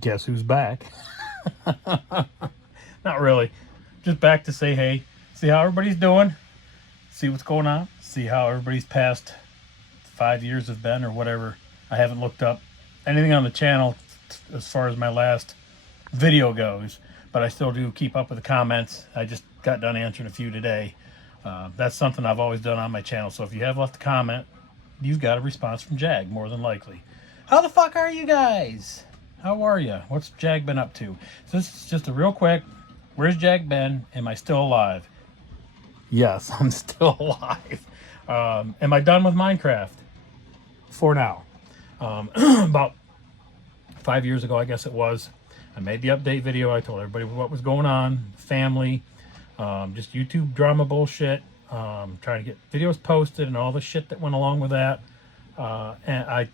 Guess who's back? Not really. Just back to say hey, see how everybody's doing, see what's going on, see how everybody's past 5 years have been or whatever. I haven't looked up anything on the channel as far as my last video goes, but I still do keep up with the comments. I just got done answering a few today. That's something I've always done on my channel. So if you have left a comment, you've got a response from Jag, more than likely. How the fuck are you guys? How are you? What's Jag been up to? So this is just a real quick, where's Jag been? Am I still alive? Yes, I'm still alive. Am I done with Minecraft? For now. About 5 years ago, I guess it was, I made the update video. I told everybody what was going on, family, just YouTube drama bullshit, trying to get videos posted and all the shit that went along with that. And I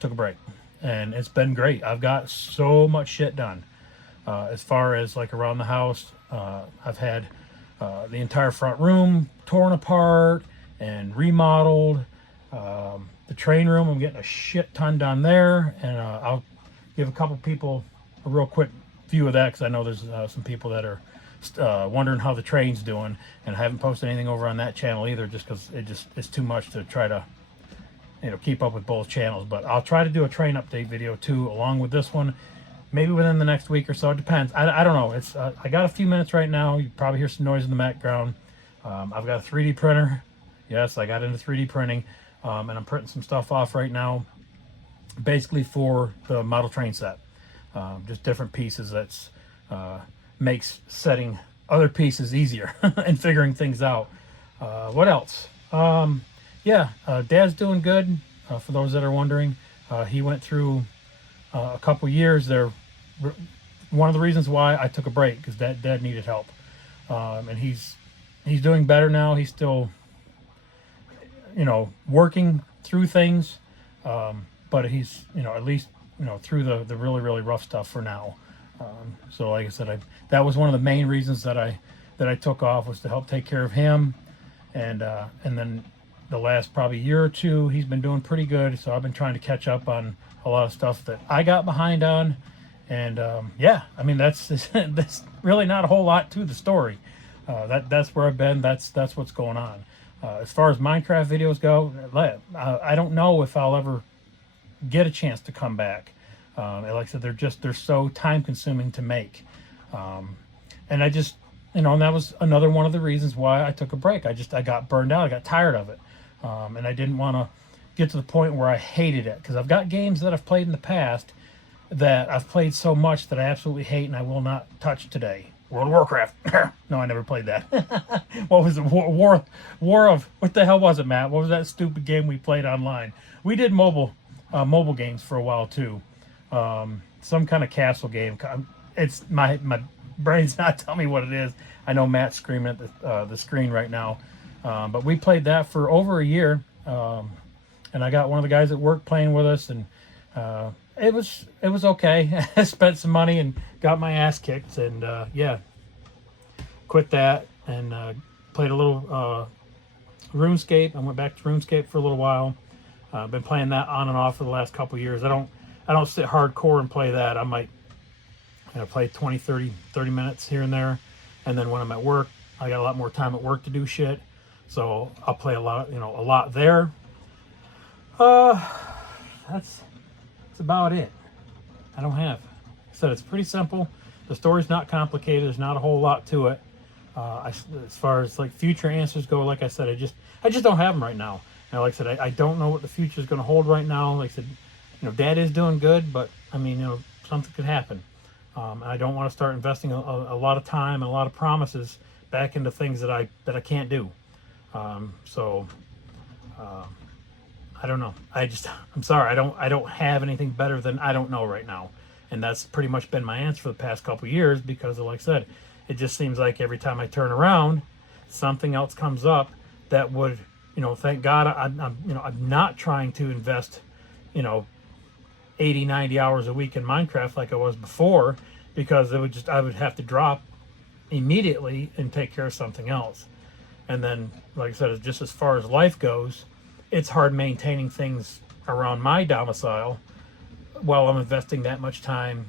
took a break, and it's been great. I've got so much shit done. As far as like around the house, I've had the entire front room torn apart and remodeled. The train room, I'm getting a shit ton done there, and I'll give a couple people a real quick view of that, because I know there's some people that are wondering how the train's doing, and I haven't posted anything over on that channel either, just because it's too much to try to keep up with both channels. But I'll try to do a train update video too along with this one, maybe within the next week or so. It depends. I don't know. It's I got a few minutes right now. You probably hear some noise in the background. I've got a 3D printer. Yes, I got into 3D printing, and I'm printing some stuff off right now, basically for the model train set. Just different pieces that's makes setting other pieces easier and figuring things out. What else? Yeah, Dad's doing good. For those that are wondering, he went through a couple years there. One of the reasons why I took a break, because Dad needed help, and he's doing better now. He's still working through things, but he's at least through the really rough stuff for now. So like I said, that was one of the main reasons that I took off, was to help take care of him, and then the last probably year or two he's been doing pretty good. So I've been trying to catch up on a lot of stuff that I got behind on, and yeah, I mean that's really not a whole lot to the story. That's where I've been. That's what's going on. As far as Minecraft videos go, I don't know if I'll ever get a chance to come back. Like I said, they're so time consuming to make, and I just and that was another one of the reasons why I took a break. I got burned out. I got tired of it, and I didn't want to get to the point where I hated it, because I've got games that I've played in the past that I've played so much that I absolutely hate and I will not touch today. World of Warcraft. No, I never played that. What was it? War of, what the hell was it, Matt? What was that stupid game we played online? We did mobile games for a while too. Some kind of castle game. It's my brain's not telling me what it is. I know Matt's screaming at the screen right now, but we played that for over a year, and I got one of the guys at work playing with us, and it was okay. I spent some money and got my ass kicked, and yeah, quit that and played a little RuneScape. I went back to RuneScape for a little while. I've been playing that on and off for the last couple years. I don't sit hardcore and play that. I might play 20, 30 minutes here and there, and then when I'm at work, I got a lot more time at work to do shit, so I'll play a lot there. That's about it. I don't have. I said it's pretty simple. The story's not complicated. There's not a whole lot to it. As far as like future answers go, like I said, I just don't have them right now. Like I said, I don't know what the future is going to hold right now. Like I said, Dad is doing good, but I mean, something could happen. And I don't want to start investing a lot of time and a lot of promises back into things that I can't do. So I don't know. I'm sorry. I don't have anything better than I don't know right now. And that's pretty much been my answer for the past couple of years, because like I said, it just seems like every time I turn around, something else comes up that would, thank God I'm not trying to invest, 80, 90 hours a week in Minecraft like I was before, because I would have to drop immediately and take care of something else. And then, like I said, just as far as life goes, it's hard maintaining things around my domicile while I'm investing that much time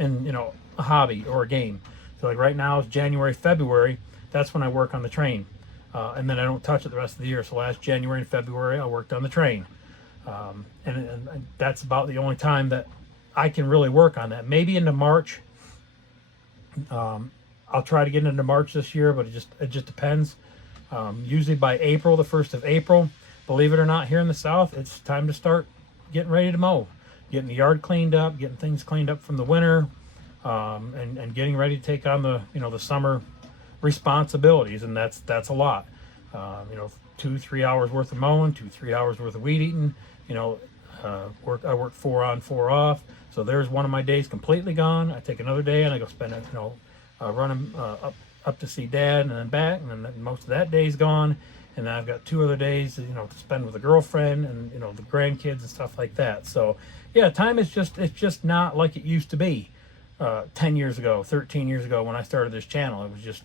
in, you know, a hobby or a game. So like right now it's January, February. That's when I work on the train, and then I don't touch it the rest of the year. So last January and February I worked on the train, and that's about the only time that I can really work on that. Maybe into March. I'll try to get into March this year, but it just depends. Usually by April, the 1st of April, believe it or not, here in the South, it's time to start getting ready to mow, getting the yard cleaned up, getting things cleaned up from the winter, and getting ready to take on the, you know, the summer responsibilities, and that's a lot. You know, 2-3 hours worth of mowing, 2-3 hours worth of weed eating. You know, I work 4 on, 4 off. So there's one of my days completely gone. I take another day and I go spend it, you know, running up to see Dad and then back, and then most of that day's gone. And then I've got 2 other days, you know, to spend with a girlfriend and, you know, the grandkids and stuff like that. So yeah, time is it's just not like it used to be 10 years ago, 13 years ago when I started this channel. It was just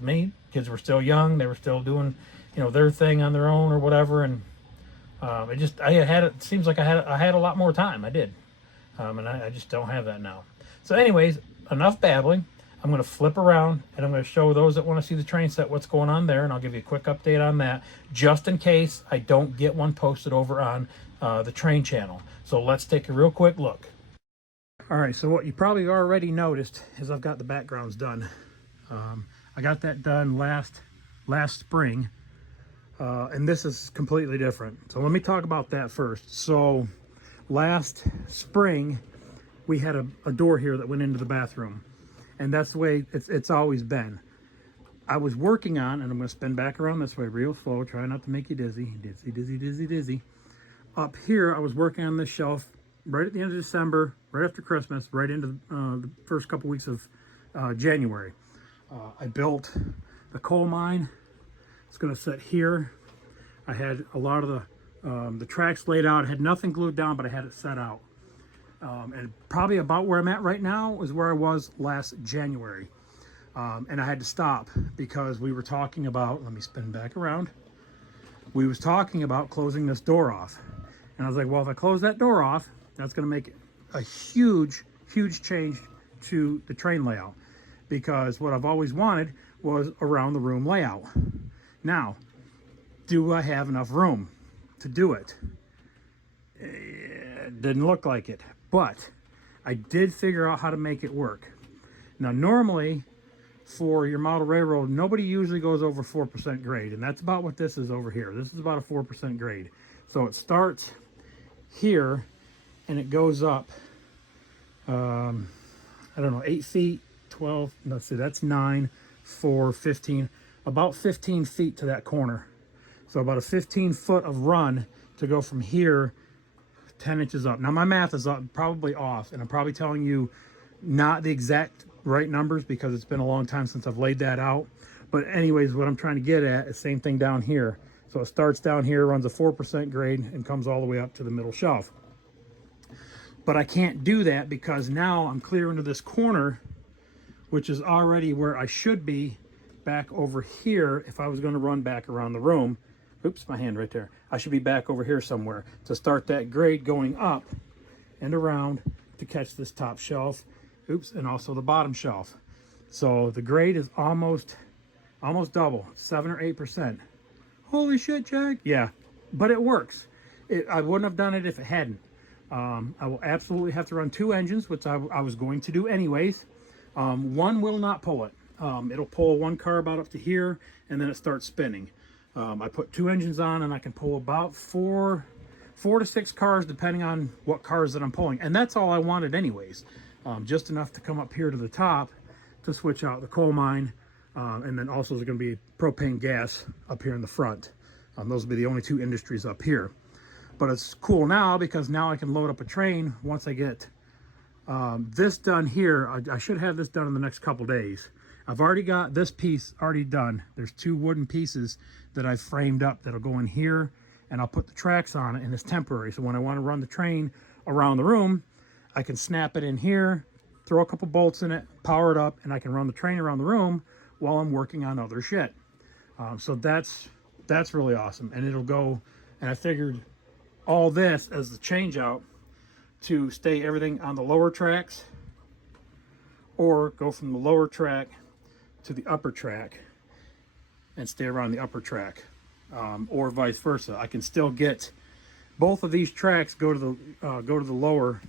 me. Kids were still young. They were still doing, you know, their thing on their own or whatever. And it seems like I had a lot more time. I did. And I just don't have that now. So anyways, enough babbling. I'm going to flip around and I'm going to show those that want to see the train set what's going on there, and I'll give you a quick update on that just in case I don't get one posted over on the train channel. So let's take a real quick look. All right, so what you probably already noticed is I've got the backgrounds done. I got that done last spring, and this is completely different. So let me talk about that first. So last spring we had a door here that went into the bathroom, and that's the way it's always been. I was working on, and I'm going to spin back around this way real slow, try not to make you dizzy. Dizzy. Up here, I was working on this shelf right at the end of December, right after Christmas, right into the first couple weeks of January. I built the coal mine. It's going to sit here. I had a lot of the tracks laid out. I had nothing glued down, but I had it set out. And probably about where I'm at right now is where I was last January. And I had to stop because we were talking about, let me spin back around. We was talking about closing this door off. And I was like, well, if I close that door off, that's going to make a huge change to the train layout. Because what I've always wanted was around the room layout. Now, do I have enough room to do it? It didn't look like it, but I did figure out how to make it work. Now, normally for your model railroad, nobody usually goes over 4% grade, and that's about what this is over here. This is about a 4% grade. So it starts here and it goes up, I don't know, 8 feet, 12, let's see, that's 9, 4, 15, about 15 feet to that corner. So about a 15 foot of run to go from here 10 inches up. Now my math is probably off, and I'm probably telling you not the exact right numbers because it's been a long time since I've laid that out. But anyways, what I'm trying to get at is same thing down here. So it starts down here, runs a 4% grade, and comes all the way up to the middle shelf. But I can't do that because now I'm clear into this corner, which is already where I should be back over here if I was going to run back around the room. Oops, my hand right there. I should be back over here somewhere to start that grade going up and around to catch this top shelf. Oops, and also the bottom shelf. So the grade is almost double, 7 or 8%. Holy shit, Jack. Yeah, but it works. I wouldn't have done it if it hadn't. I will absolutely have to run 2 engines, which I was going to do anyways. One will not pull it. It'll pull one car about up to here, and then it starts spinning. I put 2 engines on, and I can pull about 4 to 6 cars, depending on what cars that I'm pulling. And that's all I wanted anyways. Just enough to come up here to the top to switch out the coal mine. And then also there's going to be propane gas up here in the front. Those will be the only 2 industries up here. But it's cool now because now I can load up a train once I get this done here. I should have this done in the next couple days. I've already got this piece already done. There's 2 wooden pieces that I've framed up that'll go in here, and I'll put the tracks on it, and it's temporary. So when I want to run the train around the room, I can snap it in here, throw a couple bolts in it, power it up, and I can run the train around the room while I'm working on other shit. So that's really awesome. And it'll go, and I figured all this as the change out to stay everything on the lower tracks or go from the lower track to the upper track and stay around the upper track, or vice versa. I can still get both of these tracks, go to the lower,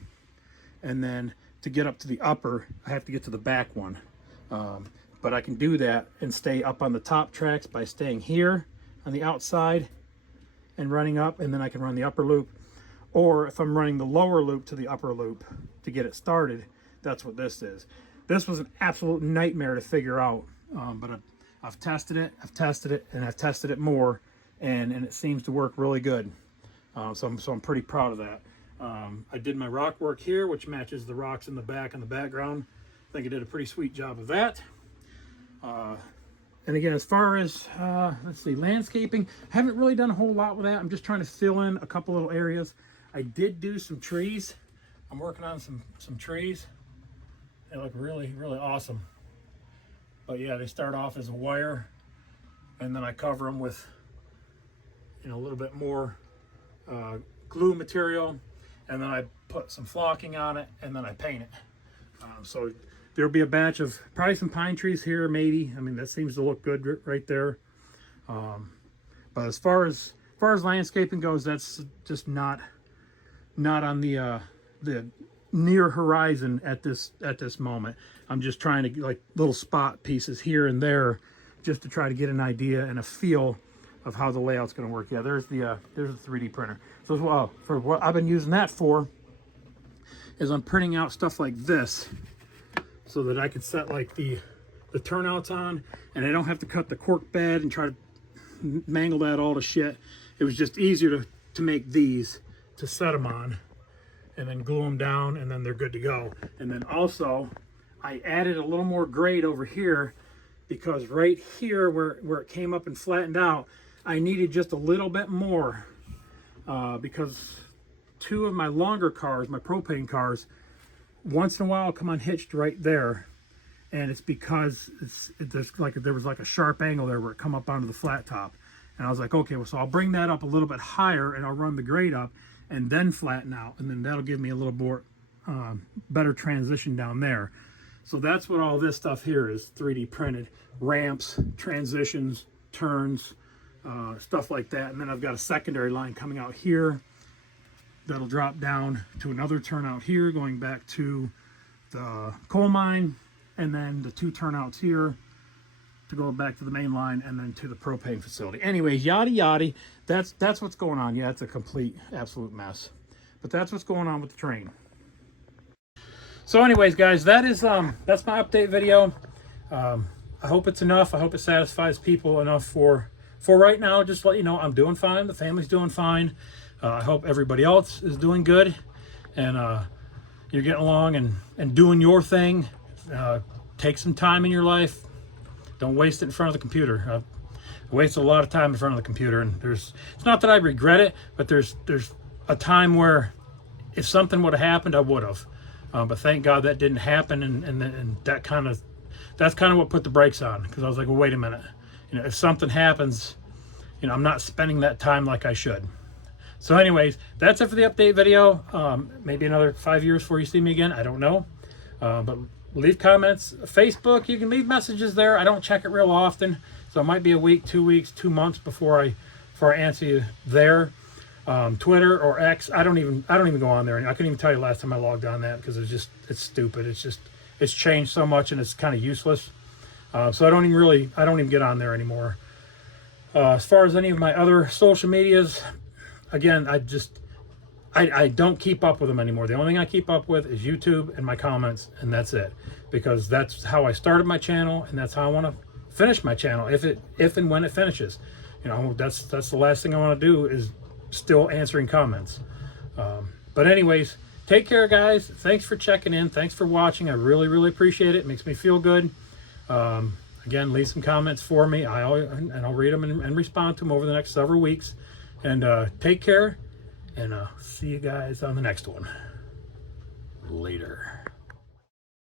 and then to get up to the upper, I have to get to the back one. But I can do that and stay up on the top tracks by staying here on the outside and running up, and then I can run the upper loop. Or if I'm running the lower loop to the upper loop to get it started, that's what this is. This was an absolute nightmare to figure out, but I've tested it, and I've tested it more, and it seems to work really good. So I'm pretty proud of that. I did my rock work here, which matches the rocks in the back and the background. I think I did a pretty sweet job of that. And again, as far as, let's see, landscaping, I haven't really done a whole lot with that. I'm just trying to fill in a couple little areas. I did do some trees. I'm working on some trees. They look really, really awesome. But yeah, they start off as a wire, and then I cover them with, a little bit more glue material, and then I put some flocking on it, and then I paint it. So there'll be a batch of probably some pine trees here, maybe. I mean, that seems to look good right there. But as far as landscaping goes, that's just not on the near horizon at this moment. I'm just trying to like little spot pieces here and there, just to try to get an idea and a feel of how the layout's going to work. Yeah, there's the 3D printer. So as well, for what I've been using that for is I'm printing out stuff like this, so that I can set like the turnouts on, and I don't have to cut the cork bed and try to mangle that all to shit. It was just easier to make these, to set them on, and then glue them down, and then they're good to go. And then also, I added a little more grade over here, because right here where it came up and flattened out, I needed just a little bit more, because two of my longer cars, my propane cars, once in a while come unhitched right there, and it's because there was like a sharp angle there where it come up onto the flat top. And I was like, okay, well, so I'll bring that up a little bit higher, and I'll run the grade up and then flatten out, and then that'll give me a little more better transition down there. So that's what all this stuff here is, 3D printed. Ramps, transitions, turns, stuff like that. And then I've got a secondary line coming out here that'll drop down to another turnout here, going back to the coal mine, and then the two turnouts here to go back to the main line, and then to the propane facility. Anyways, yada yada. That's what's going on. Yeah, it's a complete, absolute mess. But that's what's going on with the train. So anyways, guys, that's my update video. I hope it's enough. I hope it satisfies people enough for right now. Just to let you know, I'm doing fine. The family's doing fine. I hope everybody else is doing good, and you're getting along and doing your thing. Take some time in your life. Don't waste it in front of the computer. I wasted a lot of time in front of the computer, and it's not that I regret it, but there's a time where if something would have happened, I would have. But thank God that didn't happen, and that's kind of what put the brakes on, because I was like, well, wait a minute. If something happens, I'm not spending that time like I should. So anyways, that's it for the update video. Maybe another 5 years before you see me again. I don't know. But leave comments. Facebook, you can leave messages there. I don't check it real often, so it might be a week, 2 weeks, 2 months before I answer you there. Twitter or X, I don't even go on there. I couldn't even tell you last time I logged on that, because it's stupid. It's changed so much, and it's kind of useless. So I don't even get on there anymore. As far as any of my other social medias, again, I don't keep up with them anymore. The only thing I keep up with is YouTube and my comments, and that's it, because that's how I started my channel, and that's how I want to finish my channel if and when it finishes. That's the last thing I want to do is still answering comments. But anyways, take care, guys. Thanks for checking in. Thanks for watching. I really, really appreciate it. It makes me feel good. Again, leave some comments for me. I'll read them and respond to them over the next several weeks. And take care, and see you guys on the next one. Later.